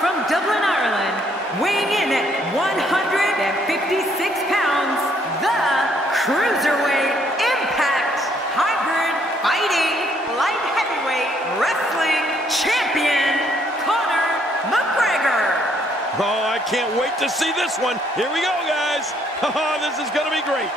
from Dublin, Ireland, weighing in at 156 pounds, the Cruiserweight Impact Hybrid Fighting Light Heavyweight Wrestling Champion, Conor McGregor. Oh, I can't wait to see this one. Here we go, guys. Oh, this is going to be great.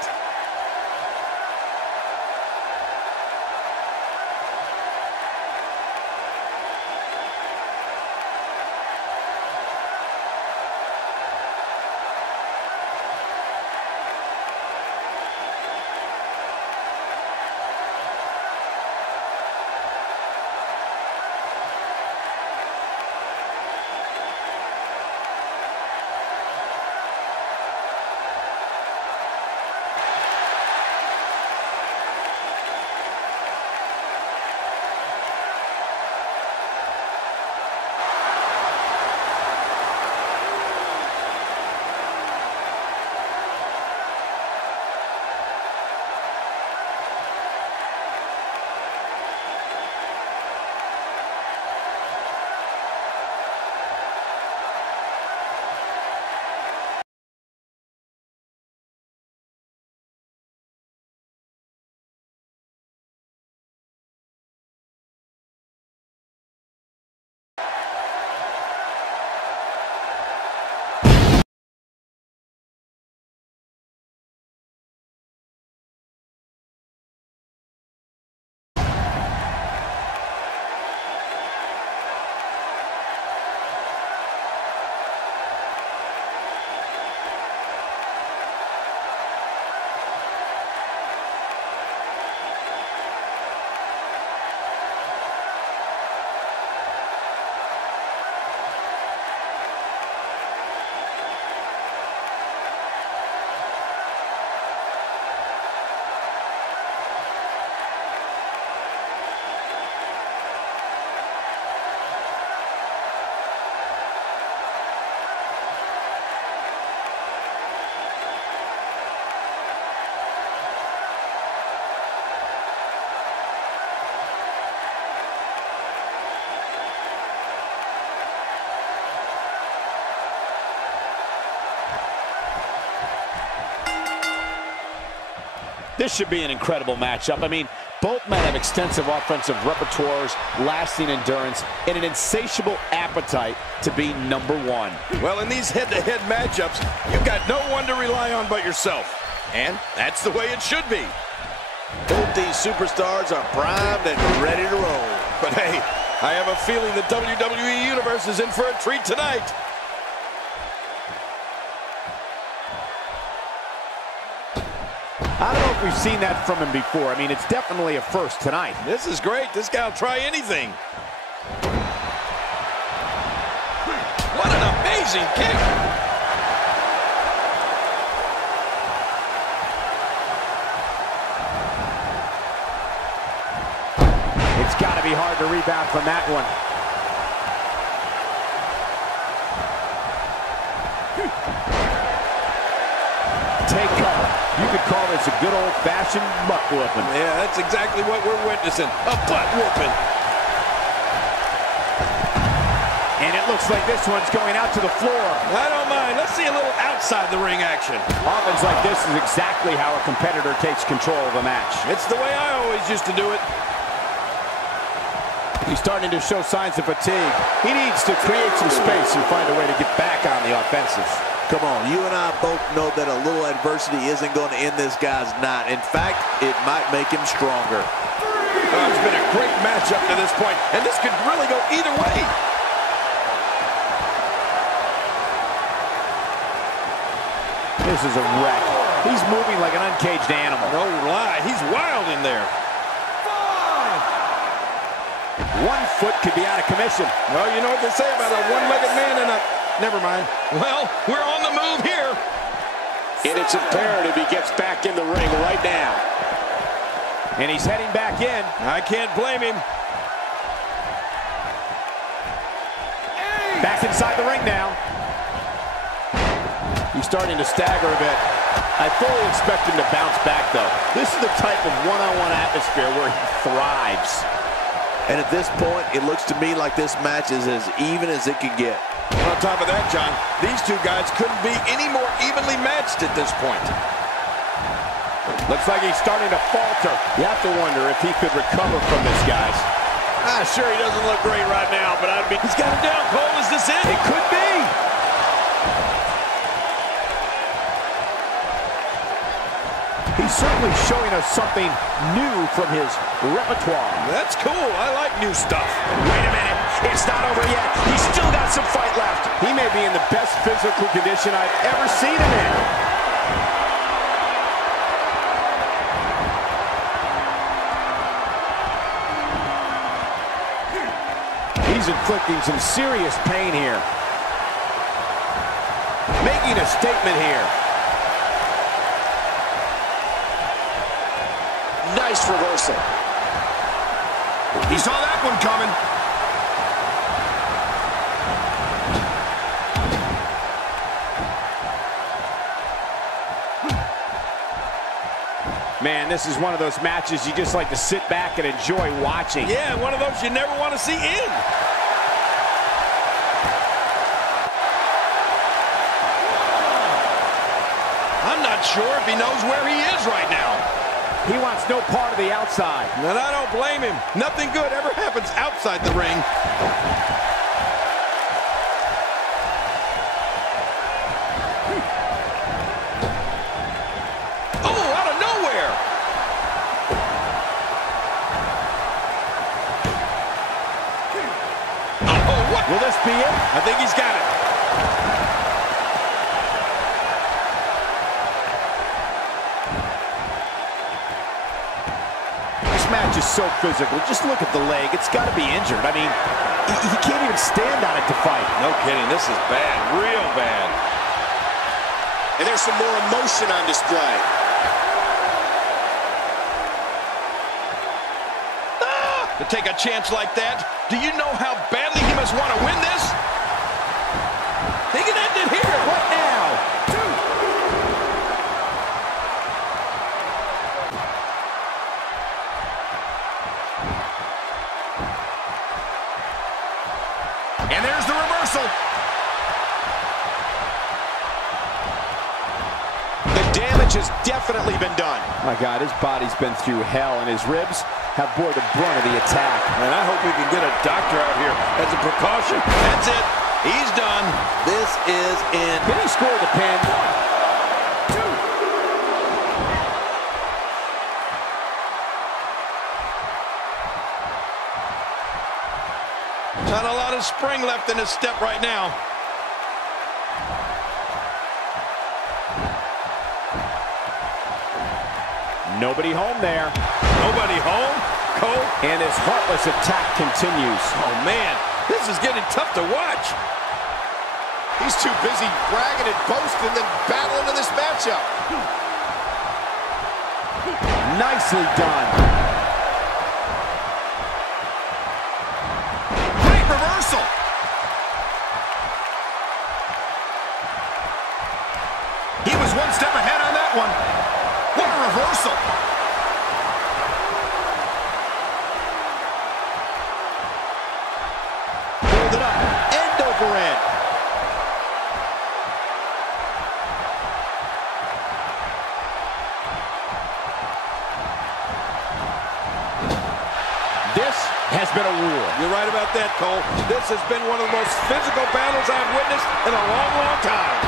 This should be an incredible matchup. I mean, both men have extensive offensive repertoires, lasting endurance, and an insatiable appetite to be number one. Well, in these head-to-head matchups, you've got no one to rely on but yourself. And that's the way it should be. Both these superstars are primed and ready to roll. But hey, I have a feeling the WWE Universe is in for a treat tonight. I don't know if we've seen that from him before. I mean, it's definitely a first tonight. This is great. This guy will try anything. What an amazing kick. It's got to be hard to rebound from that one. Take cover. You could call this a good old-fashioned butt whooping. Yeah, that's exactly what we're witnessing. A butt whooping. And it looks like this one's going out to the floor. I don't mind. Let's see a little outside the ring action. Offense like this is exactly how a competitor takes control of a match. It's the way I always used to do it. He's starting to show signs of fatigue. He needs to create some space and find a way to get back on the offensive. Come on, you and I both know that a little adversity isn't going to end this guy's night. In fact, it might make him stronger. It's been a great match up to this point, and this could really go either way. This is a wreck. He's moving like an uncaged animal. No lie, he's wild in there. One foot could be out of commission. Well, you know what they say about a one-legged man and a... Never mind. Well, we're on the move here. And it's imperative he gets back in the ring right now. And he's heading back in. I can't blame him. Back inside the ring now. He's starting to stagger a bit. I fully expect him to bounce back, though. This is the type of one-on-one atmosphere where he thrives. And at this point, it looks to me like this match is as even as it could get. And on top of that, John, these two guys couldn't be any more evenly matched at this point. Looks like he's starting to falter. You have to wonder if he could recover from this, guys. Sure, he doesn't look great right now, but he's got him down, Cole. Is this it? It could be. He's certainly showing us something new from his repertoire. That's cool. I like new stuff. Wait a minute. It's not over yet. He's still got some fight left. He may be in the best physical condition I've ever seen him in. He's inflicting some serious pain here. Making a statement here. Nice reversal. He saw that one coming. Man, this is one of those matches you just like to sit back and enjoy watching. Yeah, one of those you never want to see end. I'm not sure if he knows where he is right now. He wants no part of the outside. And I don't blame him. Nothing good ever happens outside the ring. Oh, out of nowhere. Oh, what? Will this be it? I think he's got it. Match is so physical. Just look at the leg. It's got to be injured. I mean, he can't even stand on it to fight. No kidding. This is bad. Real bad. And there's some more emotion on display. To take a chance like that, do you know how badly he must want to win this? He can end it here. What now? And there's the reversal. The damage has definitely been done. My God, his body's been through hell, and his ribs have bore the brunt of the attack. And I hope we can get a doctor out here as a precaution. That's it. He's done. This is in. Can he score the pin? 1, 2. Not a lot of spring left in his step right now. Nobody home there. Nobody home. Cole. And his heartless attack continues. Oh, man. This is getting tough to watch. He's too busy bragging and boasting than battling in this matchup. Nicely done. Great reversal. He was one step ahead on that one. What a reversal. Hold it up. End over end. This has been a war. You're right about that, Cole. This has been one of the most physical battles I've witnessed in a long, long time.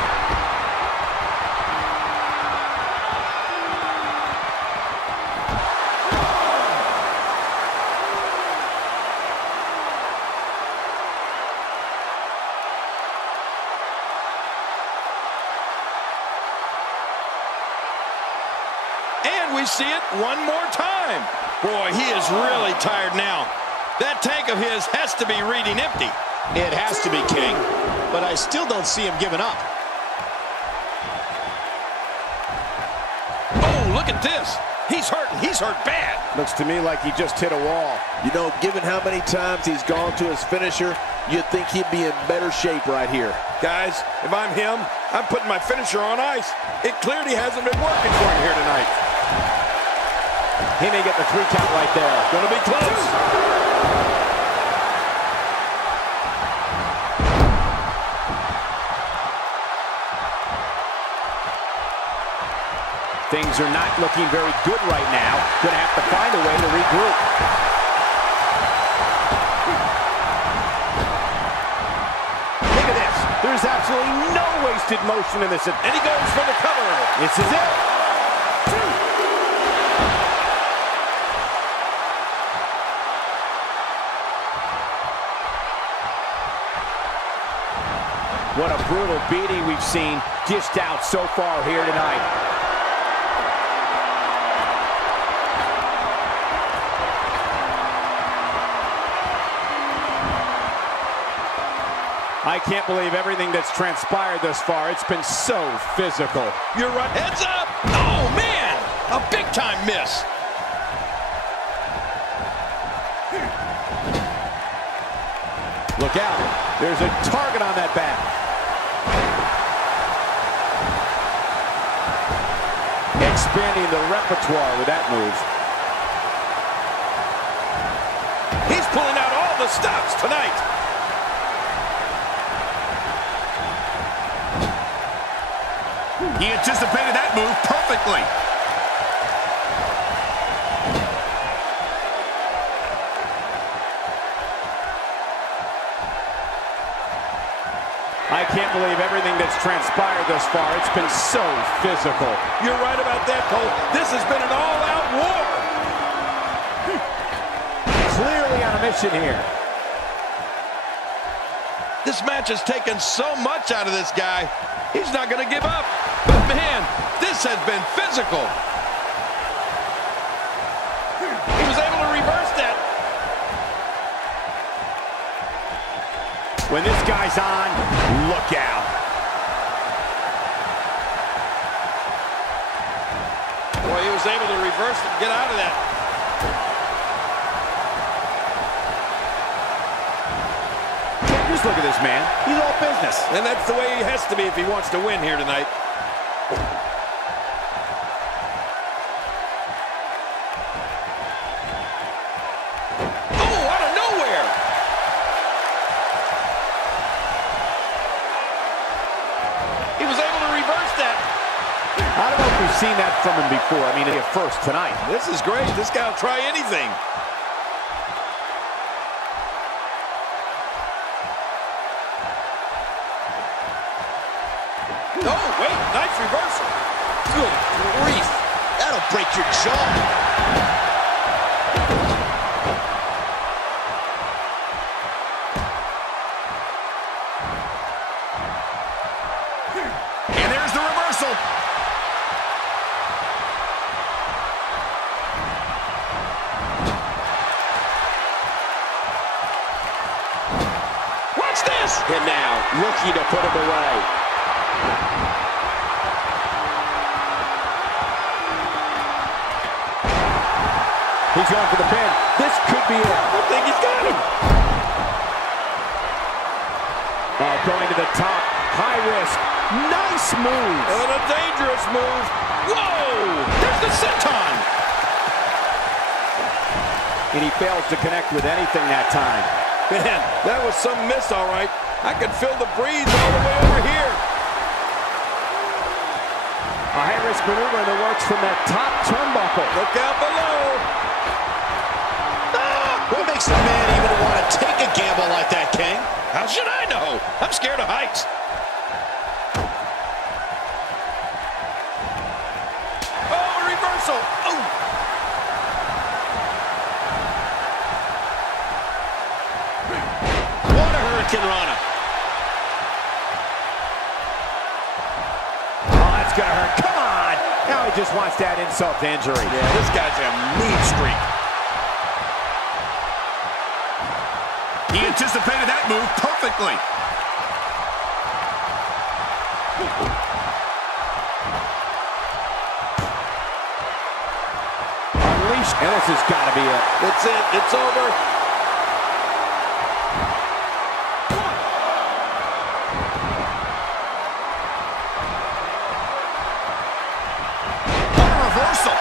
And we see it one more time. Boy, he is really tired now. That tank of his has to be reading empty. It has to be, King. But I still don't see him giving up. Oh, look at this. He's hurting. He's hurt bad. Looks to me like he just hit a wall. You know, given how many times he's gone to his finisher, you'd think he'd be in better shape right here. Guys, if I'm him, I'm putting my finisher on ice. It clearly hasn't been working for him here tonight. He may get the 3 count right there. Gonna be close. Things are not looking very good right now. Gonna have to find a way to regroup. Look at this. There's absolutely no wasted motion in this. And he goes for the cover. This is it. What a brutal beating we've seen dished out so far here tonight. I can't believe everything that's transpired thus far. It's been so physical. You're right. Heads up. Oh, man. A big-time miss. Look out. There's a target on that back. Expanding the repertoire with that move. He's pulling out all the stops tonight. He anticipated that move perfectly. I can't believe everything that's transpired thus far. It's been so physical. You're right about that, Cole. This has been an all-out war. Clearly on a mission here. This match has taken so much out of this guy. He's not going to give up. But, man, this has been physical. He was able to reverse that. When this guy's on, look out. Boy, he was able to reverse it and get out of that. Just look at this man. He's all business. And that's the way he has to be if he wants to win here tonight. Oh, out of nowhere. He was able to reverse that. I don't know if we've seen that from him before. I mean, at first tonight. This is great. This guy will try anything. Oh, wait, nice reversal. Good grief. That'll break your jaw. And there's the reversal. Watch this. And now, looking to put him away. He's going for the pin. This could be it. I think he's got him. Oh, going to the top. High risk. Nice move. And a dangerous move. Whoa! There's the senton. And he fails to connect with anything that time. Man, that was some miss, all right. I could feel the breeze all the way over here. A high-risk maneuver in the works from that top turnbuckle. Look out below. What makes a man even want to take a gamble like that, King? How should I know? I'm scared of heights. Oh, a reversal. Oh. What a Hurricane Rana. Oh, that's going to hurt. Come on. Now he just wants that insult to injury. Yeah, this guy's a mean streak. He anticipated that move perfectly. Unleashed, and this has got to be it. That's it. It's over. What a reversal.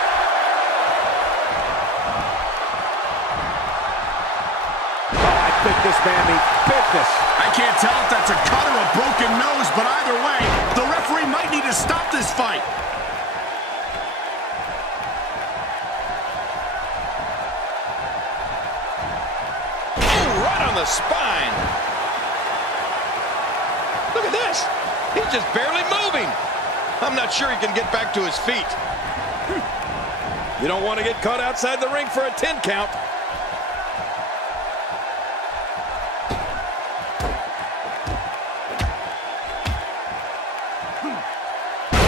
I think this man means business. I can't tell if that's a cut or a broken nose, but either way, the referee might need to stop this fight. on the spine. Look at this. He's just barely moving. I'm not sure he can get back to his feet. You don't want to get caught outside the ring for a 10 count.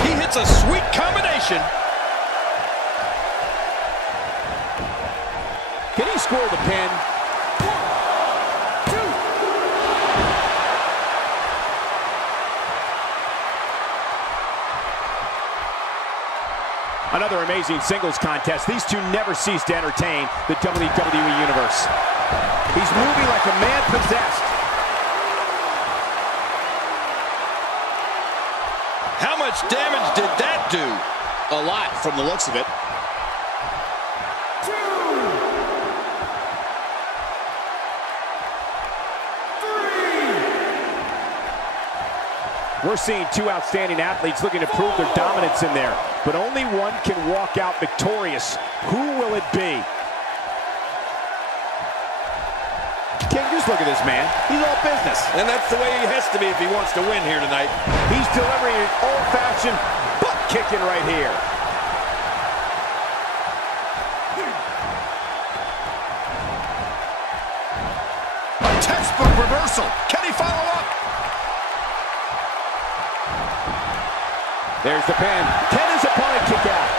He hits a sweet combination. Can he score the pin? Another amazing singles contest. These two never cease to entertain the WWE Universe. He's moving like a man possessed. How much damage did that do? A lot from the looks of it. We're seeing two outstanding athletes looking to prove their dominance in there, but only one can walk out victorious. Who will it be? King, just look at this man. He's all business. And that's the way he has to be if he wants to win here tonight. He's delivering an old-fashioned butt kicking right here. A textbook reversal. Can he follow up? There's the pin. Can his opponent kick out?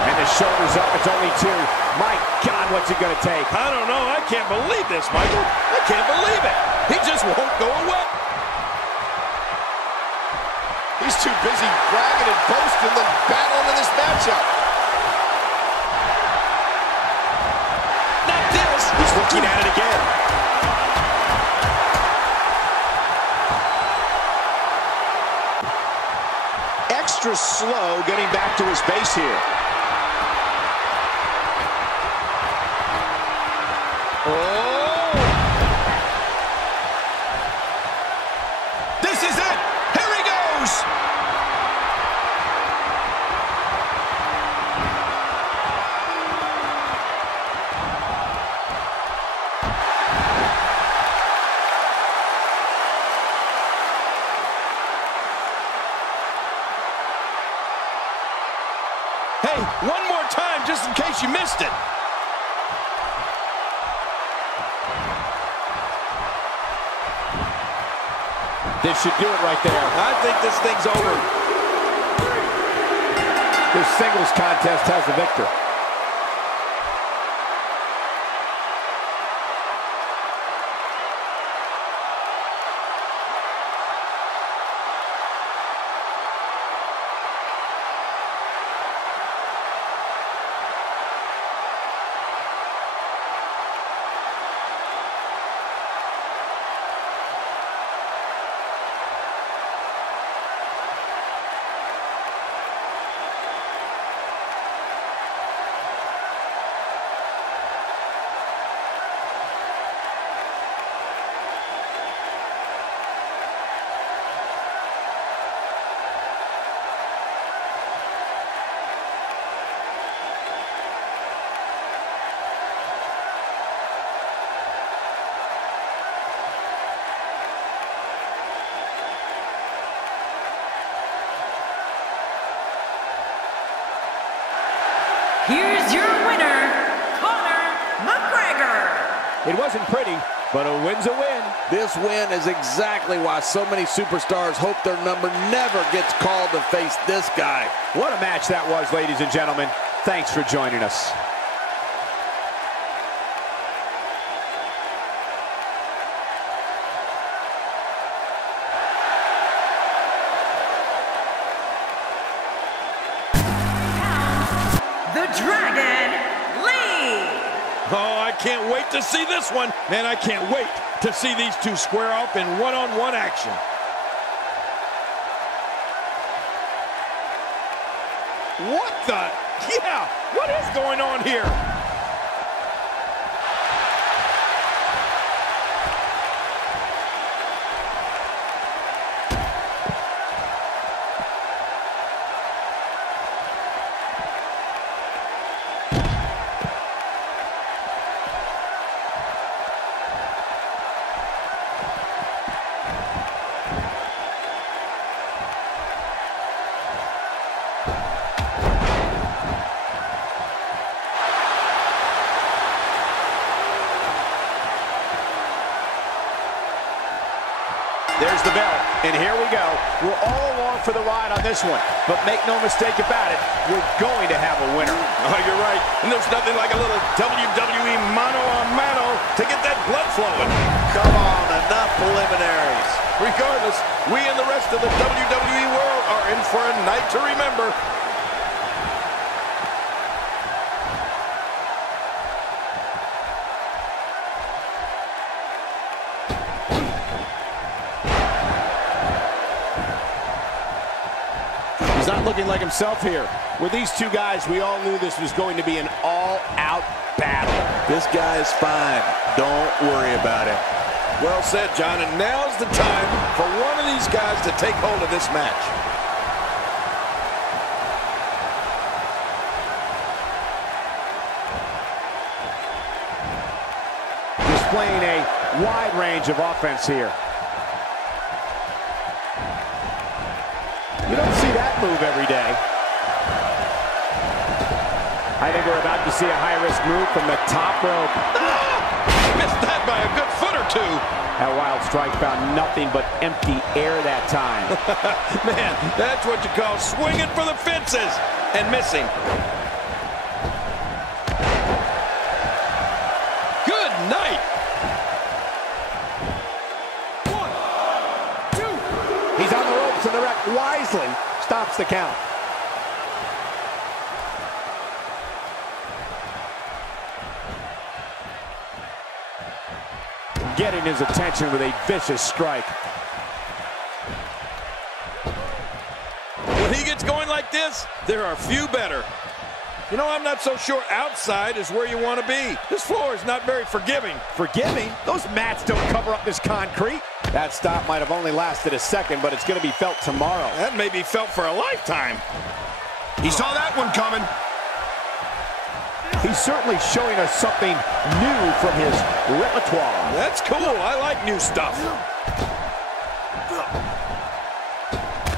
And the shoulders up. It's only two. My God, what's it going to take? I don't know. I can't believe this, Michael. I can't believe it. He just won't go away. He's too busy bragging and boasting than battling in this matchup. Not this. He's looking at it again. Extra slow getting back to his base here. Oh! This is it! Here he goes! Hey, one more time just in case you missed it. This should do it right there. I think this thing's over. This singles contest has the victor. Here's your winner, Conor McGregor. It wasn't pretty, but a win's a win. This win is exactly why so many superstars hope their number never gets called to face this guy. What a match that was, ladies and gentlemen. Thanks for joining us. The Dragon Lee. Oh, I can't wait to see this one. Man, I can't wait to see these two square off in one-on-one action. What the? Yeah, what is going on here? There's the bell, and here we go. We're all along for the ride on this one, but make no mistake about it, we're going to have a winner. Oh, you're right, and there's nothing like a little WWE mano-a-mano to get that blood flowing. Come on, enough preliminaries. Regardless, we and the rest of the WWE world are in for a night to remember. He's not looking like himself here. With these two guys, we all knew this was going to be an all-out battle. This guy's fine. Don't worry about it. Well said, John, and now's the time for one of these guys to take hold of this match. Displaying a wide range of offense here. You don't see that move every day. I think we're about to see a high-risk move from the top rope. Missed that by a good foot or two. That wild strike found nothing but empty air that time. Man, that's what you call swinging for the fences and missing. Good night. 1, 2. He's on the ropes, and the ref wisely stops the count. Getting his attention with a vicious strike. When he gets going like this, there are few better. You know, I'm not so sure outside is where you want to be. This floor is not very forgiving. Forgiving? Those mats don't cover up this concrete. That stop might have only lasted a second, but it's going to be felt tomorrow. That may be felt for a lifetime. He saw that one coming. He's certainly showing us something new from his repertoire. That's cool. I like new stuff.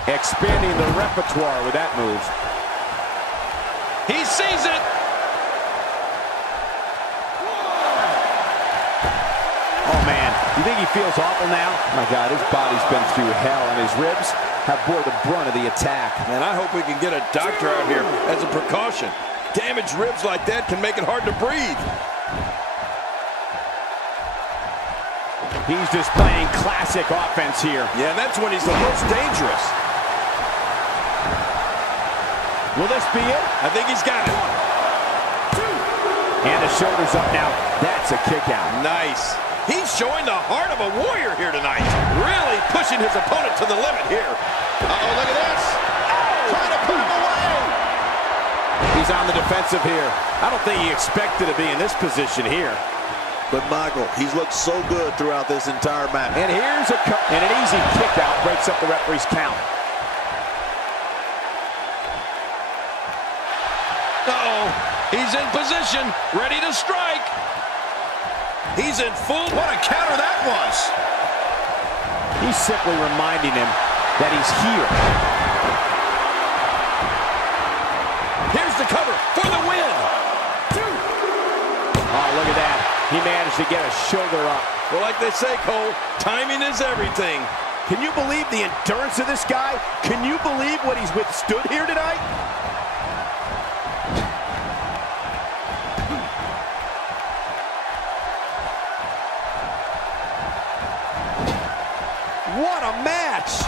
Expanding the repertoire with that move. He sees it. Oh, man. You think he feels awful now? My God, his body's been through hell, and his ribs have bore the brunt of the attack. Man, I hope we can get a doctor out here as a precaution. Damaged ribs like that can make it hard to breathe. He's displaying classic offense here. Yeah, that's when he's the most dangerous. Will this be it? I think he's got it. 1, 2. And the shoulders up now. That's a kick out. Nice. He's showing the heart of a warrior here tonight. Really pushing his opponent to the limit here. Uh-oh, look at this. Trying to put him away. He's on the defensive here. I don't think he expected to be in this position here. But Michael, he's looked so good throughout this entire match. And here's and an easy kick out breaks up the referee's count. Uh-oh, he's in position, ready to strike. He's in full. What a counter that was. He's simply reminding him that he's here. Here's the cover for the win. 2. Oh, look at that. He managed to get a shoulder up. Well, like they say, Cole, timing is everything. Can you believe the endurance of this guy? Can you believe what he's withstood here tonight? What a match!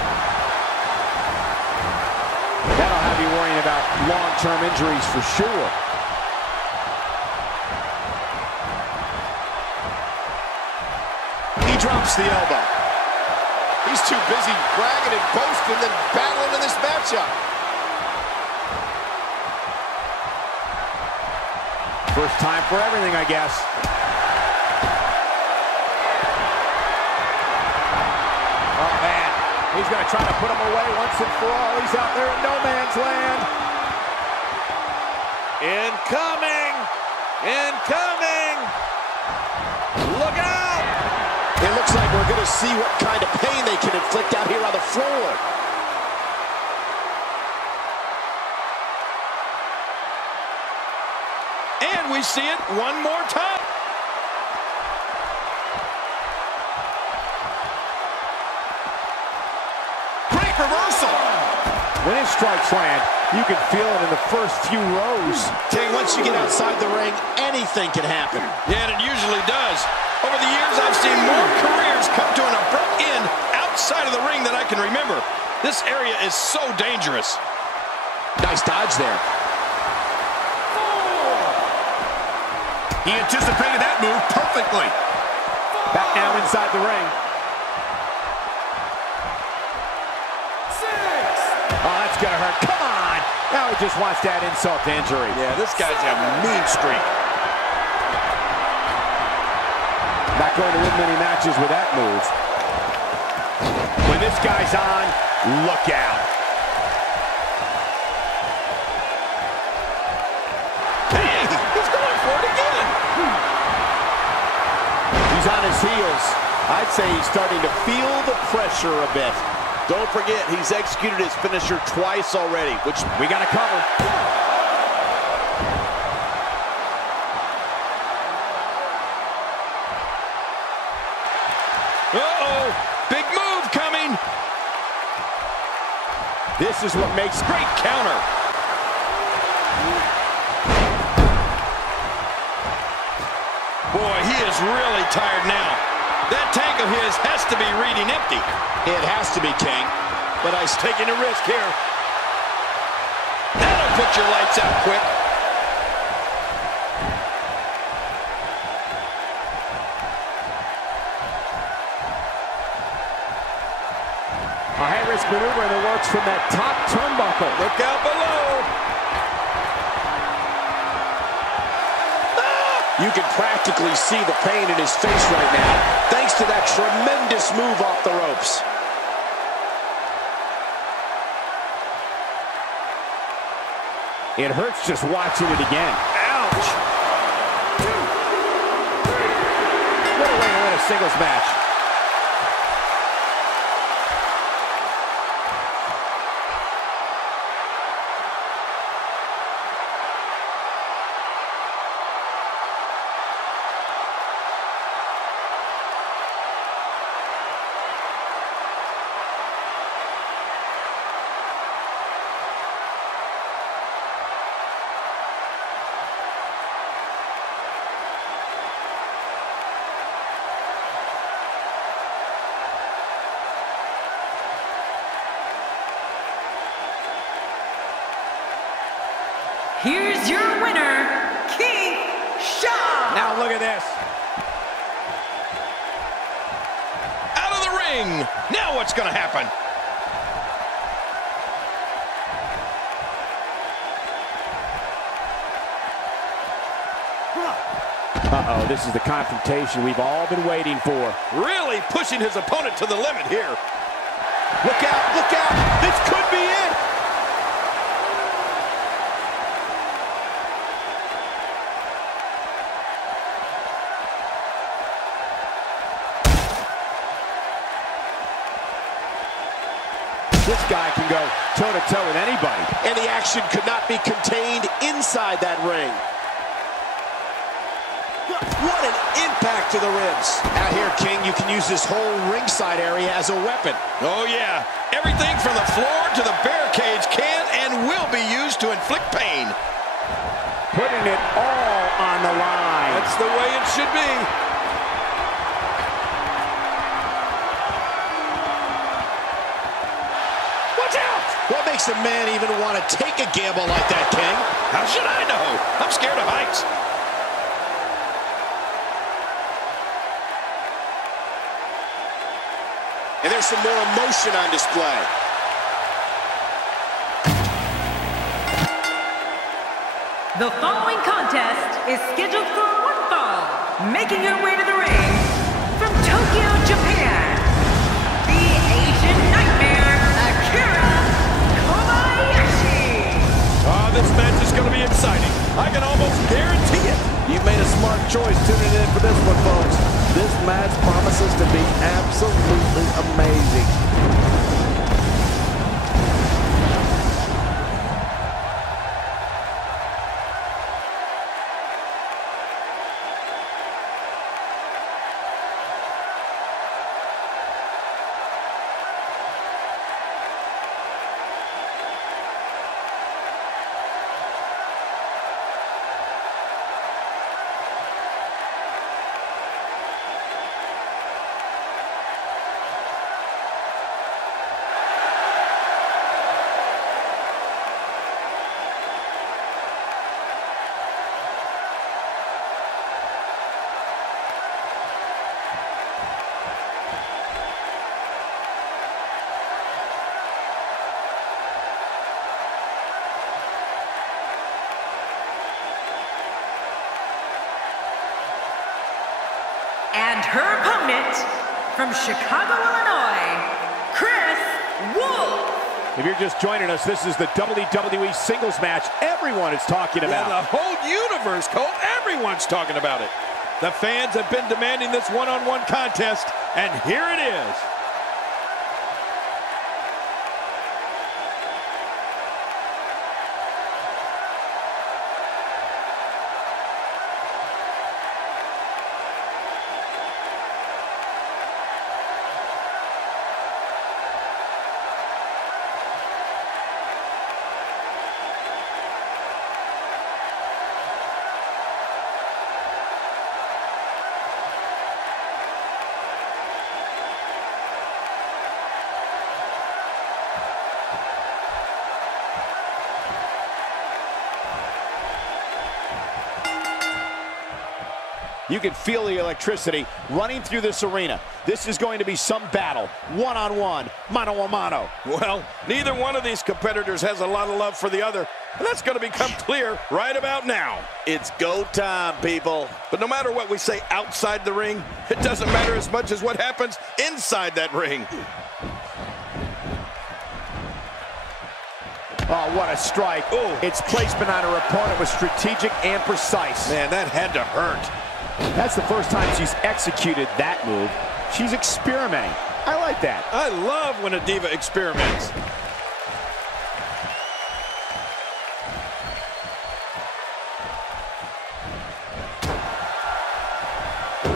That'll have you worrying about long-term injuries for sure. He drops the elbow. He's too busy bragging and boasting than battling in this matchup. First time for everything, I guess. Oh, man. He's going to try to put him away once and for all. He's out there in no man's land. Incoming! Incoming! Look out! It looks like we're going to see what kind of pain they can inflict out here on the floor. And we see it one more time. reversal. When his strikes land, you can feel it in the first few rows. King, once you get outside the ring, anything can happen. Yeah, and it usually does. Over the years, I've seen more careers come to an abrupt end outside of the ring than I can remember. This area is so dangerous. Nice dodge there. He anticipated that move perfectly. Back now inside the ring. Oh, that's gonna hurt. Come on! Now he just wants that insult to injury. Yeah, this guy's a mean streak. Not going to win many matches with that move. When this guy's on, look out. Hey, he's going for it again. He's on his heels. I'd say he's starting to feel the pressure a bit. Don't forget, he's executed his finisher twice already, which We got to cover. Uh-oh, big move coming. This is what makes Great counter. Boy, he is really tired now. That tank of his has to be reading empty. It has to be, King. But he's taking a risk here. That'll put your lights out quick. a high-risk maneuver in the works from that top turnbuckle. Look out below. You can practically see the pain in his face right now, thanks to that tremendous move off the ropes. It hurts just watching it again. Ouch. What a way to win a singles match. Here's your winner, King Shaw. Now look at this. Out of the ring. Now what's going to happen? Uh-oh, this is the confrontation we've all been waiting for. Really pushing his opponent to the limit here. Look out, look out. This could be it. This guy can go toe-to-toe with anybody. And the action could not be contained inside that ring. What an impact to the ribs. Out here, King, you can use this whole ringside area as a weapon. Oh, yeah. Everything from the floor to the barricades can and will be used to inflict pain. Putting it all on the line. That's the way it should be. Watch out! What makes a man even want to take a gamble like that, King? How should I know? I'm scared of heights. And there's some more emotion on display. The following contest is scheduled for one fall. Making her way to the ring from Tokyo, Japan, the Asian Nightmare, Akira Kobayashi. Oh, this match is going to be exciting. I can almost guarantee it. You made a smart choice tuning in for this one, folks. This match promises to be absolutely amazing. her opponent, from Chicago, Illinois, Chris Wolf. If you're just joining us, this is the WWE singles match everyone is talking about. Yeah, the whole universe, Cole, everyone's talking about it. The fans have been demanding this one-on-one contest, and here it is. You can feel the electricity running through this arena. This is going to be some battle, one-on-one, mano-a-mano. Well, neither one of these competitors has a lot of love for the other, and that's going to become clear right about now. It's go time, people. But no matter what we say outside the ring, it doesn't matter as much as what happens inside that ring. Oh, what a strike. Ooh. Its placement on her opponent was strategic and precise. Man, that had to hurt. That's the first time she's executed that move. She's experimenting. I like that. I love when a diva experiments.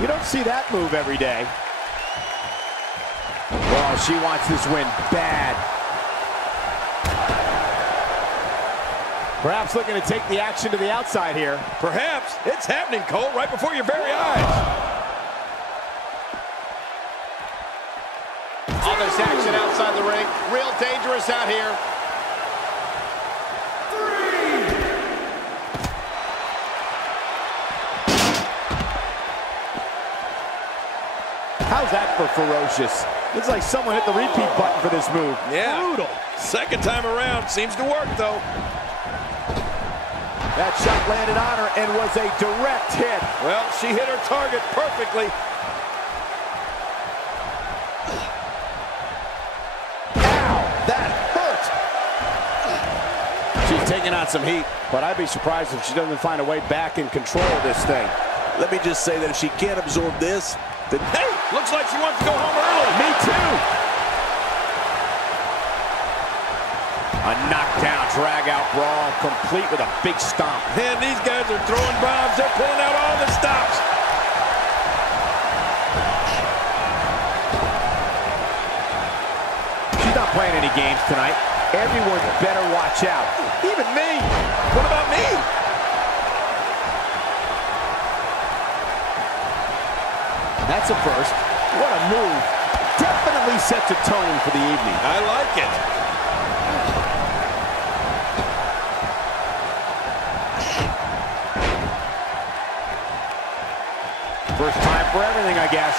You don't see that move every day. Oh, she wants this win bad. Perhaps looking to take the action to the outside here. Perhaps. It's happening, Cole, right before your very eyes. All this action outside the ring. Real dangerous out here. How's that for ferocious? Looks like someone hit the repeat button for this move. Yeah. Brutal. Second time around. Seems to work, though. That shot landed on her and was a direct hit. Well, she hit her target perfectly. Ow, that hurt. She's taking on some heat, but I'd be surprised if she doesn't find a way back in control of this thing. Let me just say that if she can't absorb this, then Hey, looks like she wants to go home early. Me too. A knockdown, drag-out brawl, complete with a big stomp. Man, these guys are throwing bombs. They're pulling out all the stops. She's not playing any games tonight. Everyone better watch out. Even me. What about me? That's a first. What a move. Definitely sets a tone for the evening. I like it. First time for everything, I guess.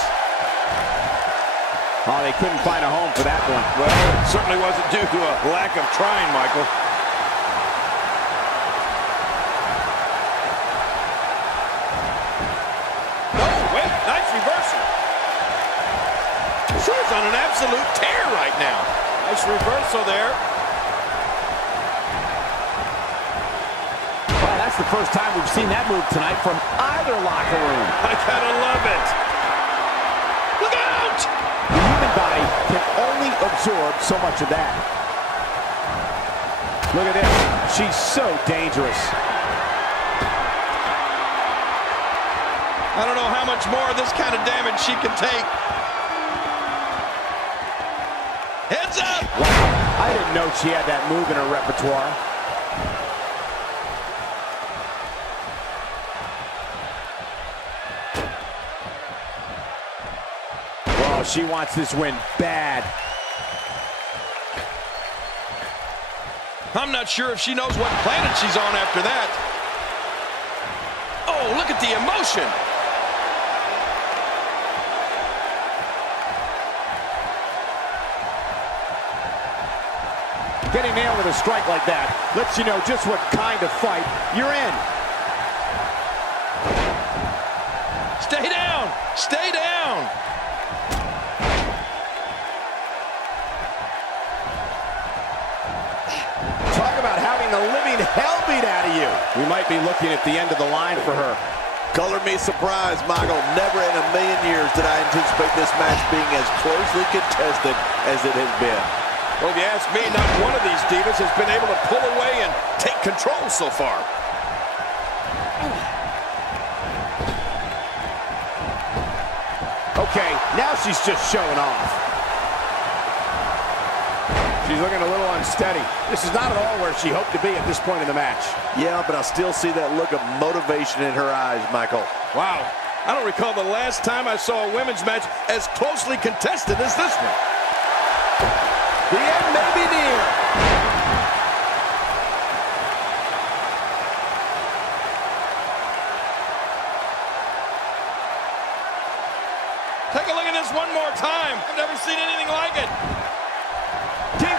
Oh, they couldn't find a home for that one. Well, it certainly wasn't due to a lack of trying, Michael. Oh, wait, nice reversal. She's on an absolute tear right now. Nice reversal there. Well, that's the first time we've seen that move tonight from either locker room. I gotta love it. Look out! The human body can only absorb so much of that. Look at this. She's so dangerous. I don't know how much more of this kind of damage she can take. Heads up! Wow, I didn't know she had that move in her repertoire. Well, she wants this win bad. I'm not sure if she knows what planet she's on after that. Oh, look at the emotion. Getting nailed with a strike like that lets you know just what kind of fight you're in. Stay down. Stay down. being hell beat out of you. We might be looking at the end of the line for her. Color me surprised, Michael. Never in a million years did I anticipate this match being as closely contested as it has been. Well, if you ask me, not one of these divas has been able to pull away and take control so far. Okay, now she's just showing off. She's looking a little unsteady. This is not at all where she hoped to be at this point in the match. Yeah, but I still see that look of motivation in her eyes, Michael. Wow. I don't recall the last time I saw a women's match as closely contested as this one. The end may be near. Take a look at this one more time. I've never seen anything like it.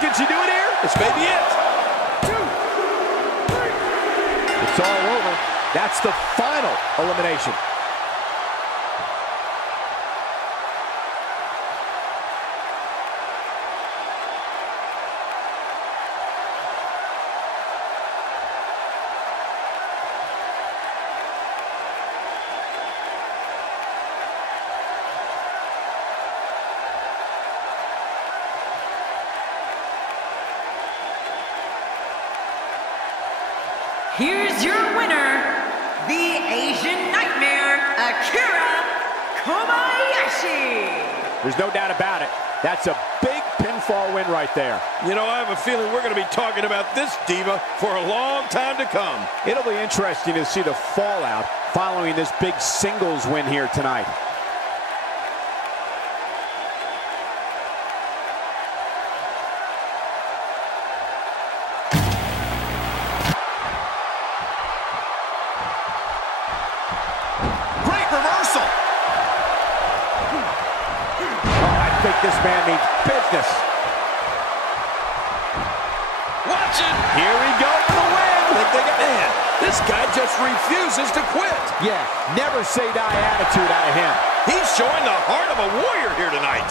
Can she do it here? This may be it. 2, 3. It's all over. That's the final elimination. Here's your winner, the Asian Nightmare, Akira Kobayashi. There's no doubt about it. That's a big pinfall win right there. You know, I have a feeling we're going to be talking about this diva for a long time to come. It'll be interesting to see the fallout following this big singles win here tonight. This man means business. Watch it. Here we go for the win. Man, this guy just refuses to quit. Yeah, never say die attitude out of him. He's showing the heart of a warrior here tonight.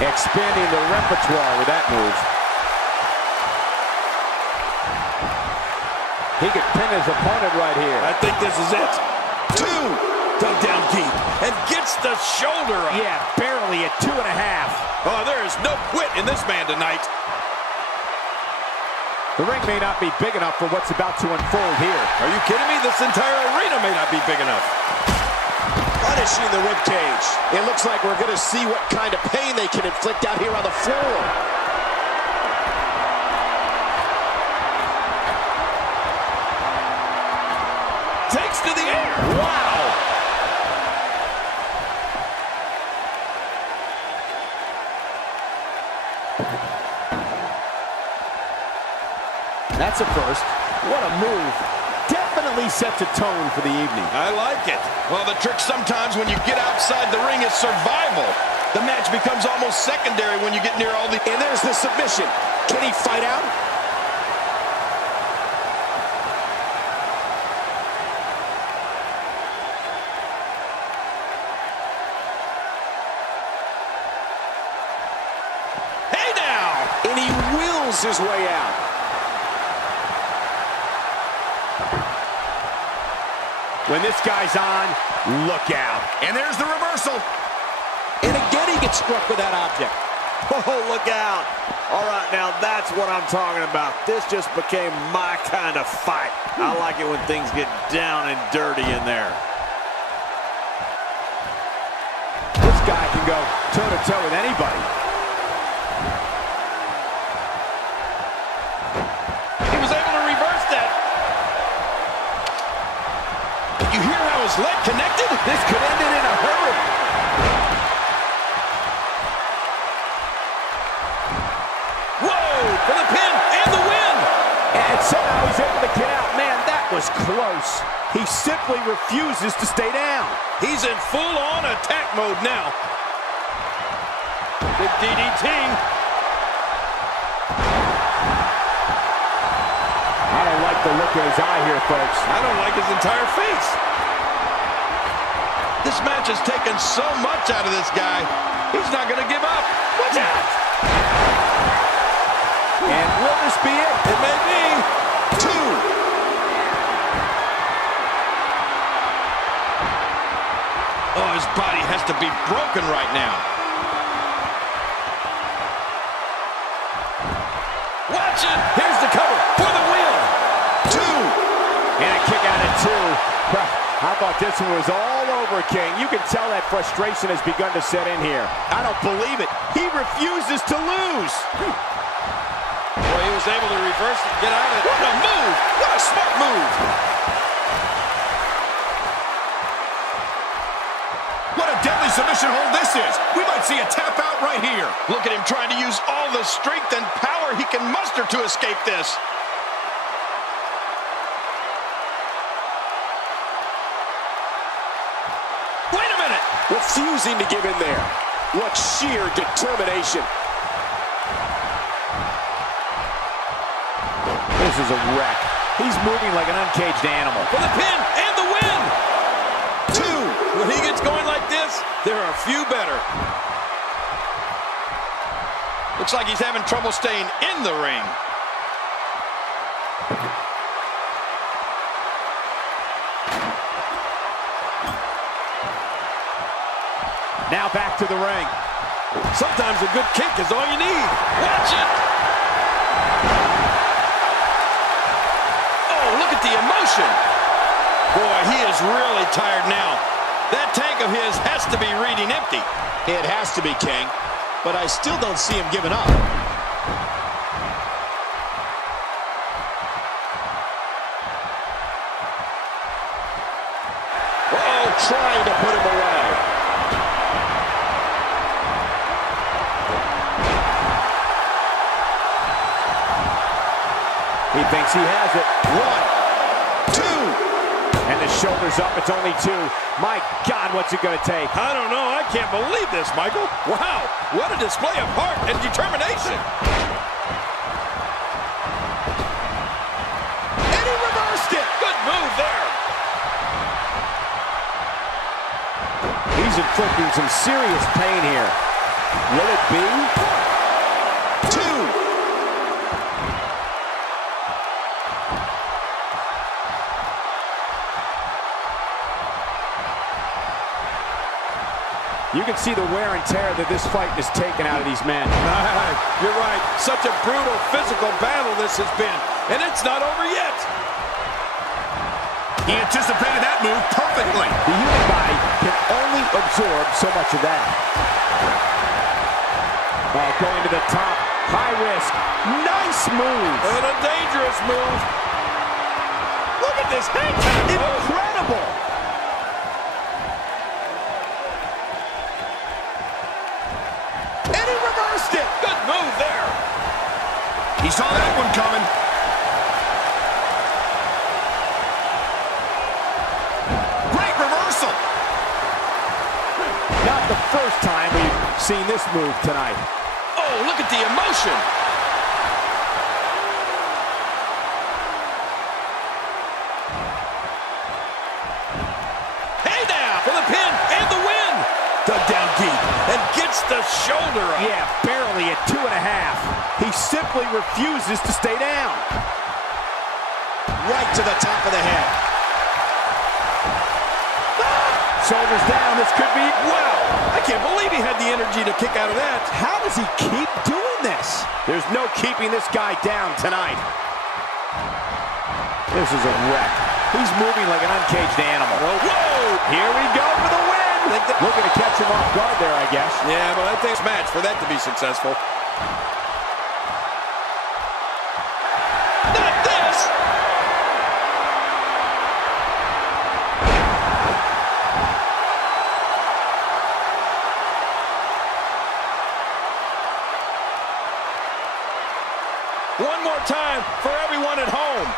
Expanding the repertoire with that move. He could pin his opponent right here. I think this is it. 2. Dug down deep and gets the shoulder up. Yeah, barely at 2.5. Oh, there is no quit in this man tonight. The ring may not be big enough for what's about to unfold here. Are you kidding me? This entire arena may not be big enough. Punishing the ribcage. It looks like we're going to see what kind of pain they can inflict out here on the floor. Takes to the air. Wow. That's a first. What a move. Definitely sets a tone for the evening. I like it. Well, the trick sometimes when you get outside the ring is survival. The match becomes almost secondary when you get near all the... And there's the submission. Can he fight out? Hey now! And he wills his way out. When this guy's on, look out. And there's the reversal. And again, he gets struck with that object. Oh, look out. All right, now that's what I'm talking about. This just became my kind of fight. I like it when things get down and dirty in there. This guy can go toe-to-toe with anybody. He was able to reverse that. You hear how his leg connected? This could end it in a hurry. Whoa, for the pin and the win. And somehow he's able to get out. Man, that was close. He simply refuses to stay down. He's in full-on attack mode now. Big DDT. I don't like the look in his eye here, folks. I don't like his entire face. This match has taken so much out of this guy. He's not going to give up. Watch out! And will this be it? It may be. 2. Oh, his body has to be broken right now. Watch it. Here's the cover for the win. 2. And a kick out at 2. How about this one was all over, King? You can tell that frustration has begun to set in here. I don't believe it. He refuses to lose. Boy, he was able to reverse it and get out of it. What a move! What a smart move! What a deadly submission hold this is. We might see a tap out right here. Look at him trying to use all the strength and power he can muster to escape this. Wait a minute! Refusing to give in there. What sheer determination. This is a wreck. He's moving like an uncaged animal. For the pin and the win! 2. When he gets going like this, there are a few better. Looks like he's having trouble staying in the ring. Now back to the ring. Sometimes a good kick is all you need. Watch it! Oh, look at the emotion. Boy, he is really tired now. That tank of his has to be reading empty. It has to be, King. But I still don't see him giving up. Uh-oh, Trying to put him away. He thinks he has it. 1, 2. And the shoulder's up. It's only 2. My God, what's it going to take? I don't know. I can't believe this, Michael. Wow, what a display of heart and determination. And he reversed it. Good move there. He's inflicting some serious pain here. Will it be? 2. You can see the wear and tear that this fight has taken out of these men. You're right. Such a brutal physical battle this has been. And it's not over yet. He anticipated that move perfectly. The human body can only absorb so much of that. Oh, going to the top. High risk. Nice move. And a dangerous move. Look at this hang time. Incredible. And he reversed it. Good move there. He saw that one coming. Great reversal. Not the first time we've seen this move tonight. Oh, look at the emotion. Hey now for the pin and the win. Dug down deep and gets the shoulder up. Yeah, barely at 2.5. He simply refuses to stay down. Right to the top of the head. Shoulders down. This could be... Wow, I can't believe he had the energy to kick out of that. How does he keep doing this? There's no keeping this guy down tonight. This is a wreck. He's moving like an uncaged animal. Whoa! Here we go for the win. Looking to catch him off guard there, I guess. Yeah, but I think it's a match for that to be successful. Not this! One more time for everyone at home.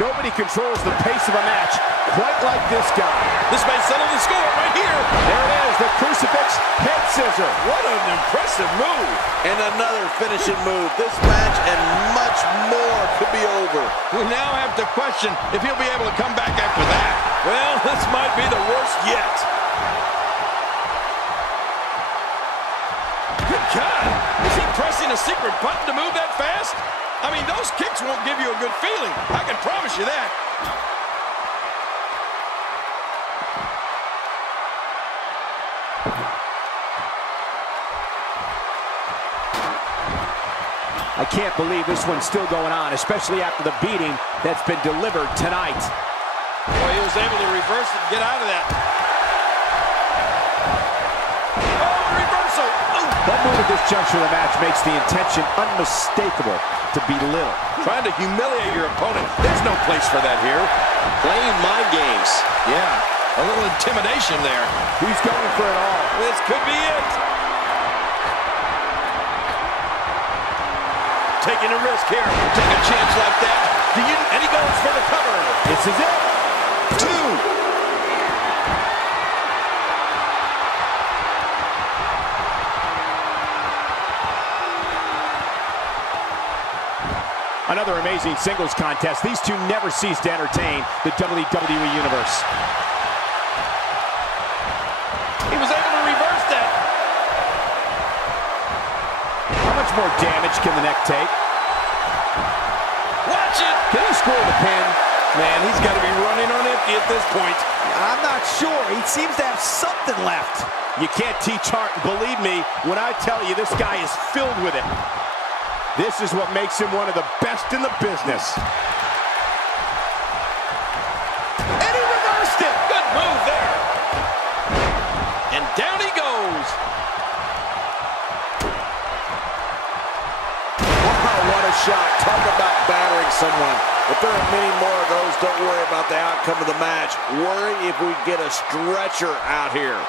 Nobody controls the pace of a match quite like this guy. This may settle the score right here. There it is, the crucifix head scissor. What an impressive move. And another finishing move. This match and much more could be over. We now have to question if he'll be able to come back after that. Well, this might be the worst yet. Good God. Is he pressing a secret button to move that fast? I mean, those kicks won't give you a good feeling. I can promise you that. I can't believe this one's still going on, especially after the beating that's been delivered tonight. Boy, he was able to reverse it and get out of that. Oh, reversal! Ooh. That move at this juncture of the match makes the intention unmistakable to belittle. Trying to humiliate your opponent. There's no place for that here. Playing mind games. Yeah, a little intimidation there. He's going for it all. This could be it. Taking a risk here. Take a chance like that. And he goes for the cover. This is it. 2. Another amazing singles contest. These two never cease to entertain the WWE Universe. He was able to reverse that. How much more damage can the neck take? Watch it. Can he score the pin? Man, he's got to be running on empty at this point. I'm not sure. He seems to have something left. You can't teach heart, and believe me when I tell you this guy is filled with it. This is what makes him one of the best in the business. And he reversed it. Good move there. And down he goes. Wow, what a shot. Talk about battering someone. If there are many more of those, don't worry about the outcome of the match. Worry if we get a stretcher out here.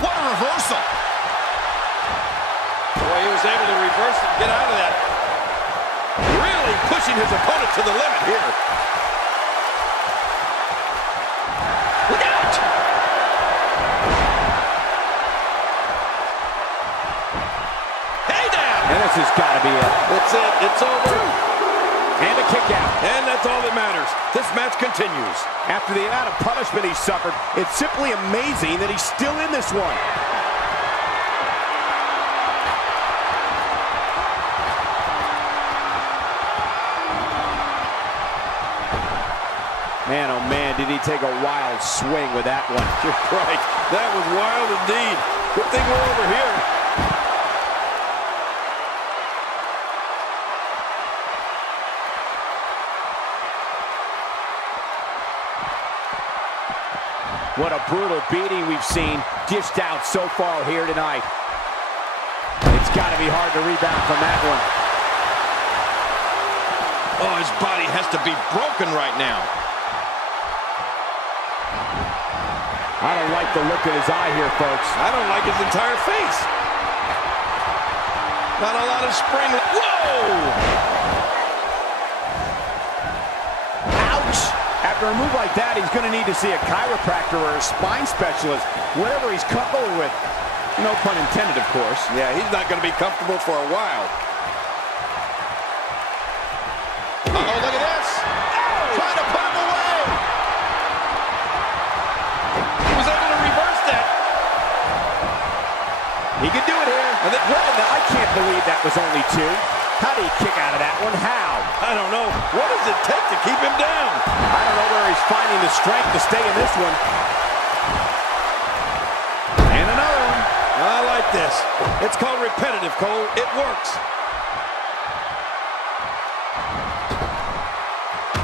What a reversal. Boy, he was able to reverse it and get out of that. Really pushing his opponent to the limit here. Look out! Hey down! And this has got to be it. That's it. It's over. And a kick out. And that's all that matters. This match continues. After the amount of punishment he suffered, it's simply amazing that he's still in this one. Man, oh man, did he take a wild swing with that one. You're right. That was wild indeed. Good thing we're over here. What a brutal beating we've seen dished out so far here tonight. It's got to be hard to rebound from that one. Oh, his body has to be broken right now. I don't like the look of his eye here, folks. I don't like his entire face. Not a lot of spring. Whoa! After a move like that, he's going to need to see a chiropractor or a spine specialist, whatever he's coupled with. No pun intended, of course. Yeah, he's not going to be comfortable for a while. Uh-oh, look at this. Oh! Trying to put him away. He was able to reverse that. He could do it here. And then, I can't believe that was only 2. How did he kick out of that one? How? I don't know. What does it take to keep him down? I don't know where he's finding the strength to stay in this one. And another one. I like this. It's called repetitive, Cole. It works.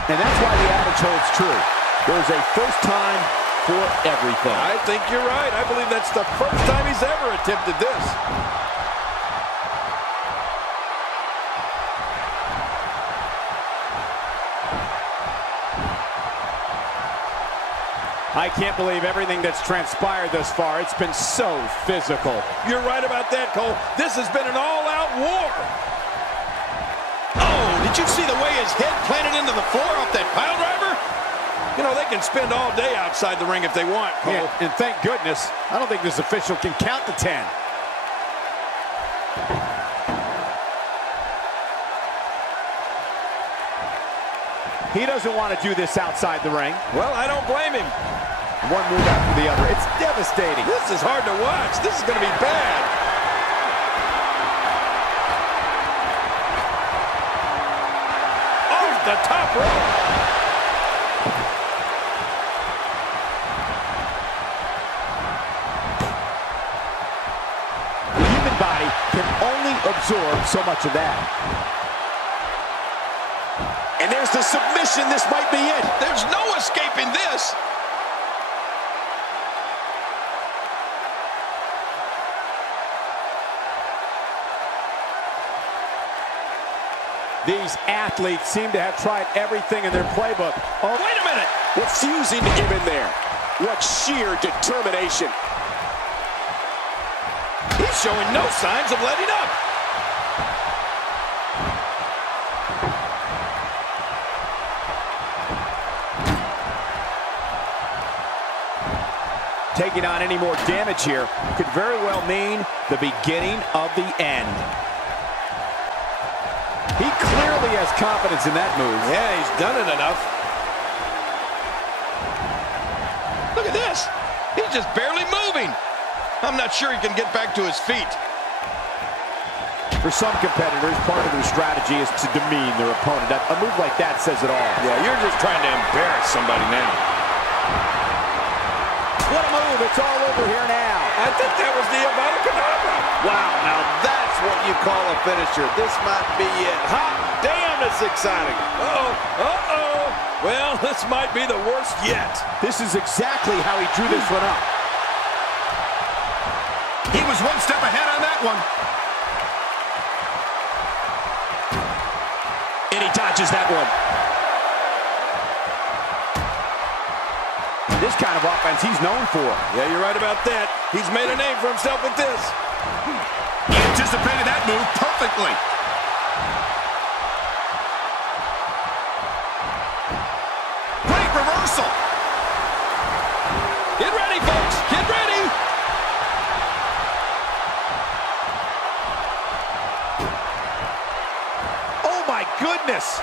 And that's why the adage holds true. There's a first time for everything. I think you're right. I believe that's the first time he's ever attempted this. I can't believe everything that's transpired thus far. It's been so physical. You're right about that, Cole. This has been an all-out war. Oh, did you see the way his head planted into the floor off that pile driver? You know, they can spend all day outside the ring if they want, Cole. Yeah, and thank goodness, I don't think this official can count to 10. He doesn't want to do this outside the ring. Well, I don't blame him. One move after the other. It's devastating. This is hard to watch. This is going to be bad. Off the top rope. The human body can only absorb so much of that. And there's the submission. This might be it. There's no escaping this. These athletes seem to have tried everything in their playbook. Oh, wait a minute. What's fusing him in there? What sheer determination. He's showing no signs of letting up. Taking on any more damage here could very well mean the beginning of the end. He clearly has confidence in that move. Yeah, he's done it enough. Look at this. He's just barely moving. I'm not sure he can get back to his feet. For some competitors, part of their strategy is to demean their opponent. A move like that says it all. Yeah, you're just trying to embarrass somebody now. What a move. It's all over here now. I think that was the Avada-Kedavra. Wow, now that's what you call a finisher. This might be it. Hot damn, it's exciting. Uh-oh, uh-oh. Well, this might be the worst yet. This is exactly how he drew this one up. He was one step ahead on that one. And he dodges that one. This kind of offense he's known for. Yeah, you're right about that. He's made a name for himself with this. He anticipated that move perfectly. Great reversal. Get ready, folks. Get ready. Oh, my goodness.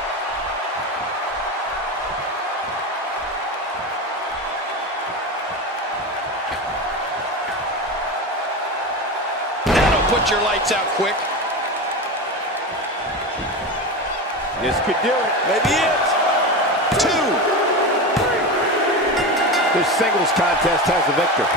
Put your lights out quick. This could do it. Maybe it. 2. This singles contest has a victor.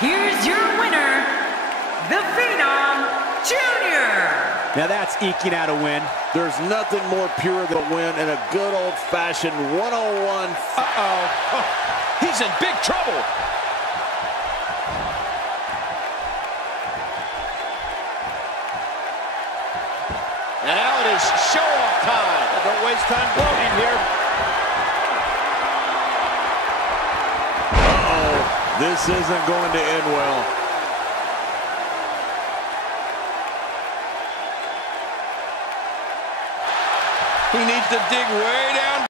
Here's your winner, the Phenom Jr. Now that's eking out a win. There's nothing more pure than a win in a good old-fashioned one-on-one. Uh-oh. Oh, he's in big trouble. And now it is show-off time. Don't waste time bloating here. This isn't going to end well. He needs to dig way down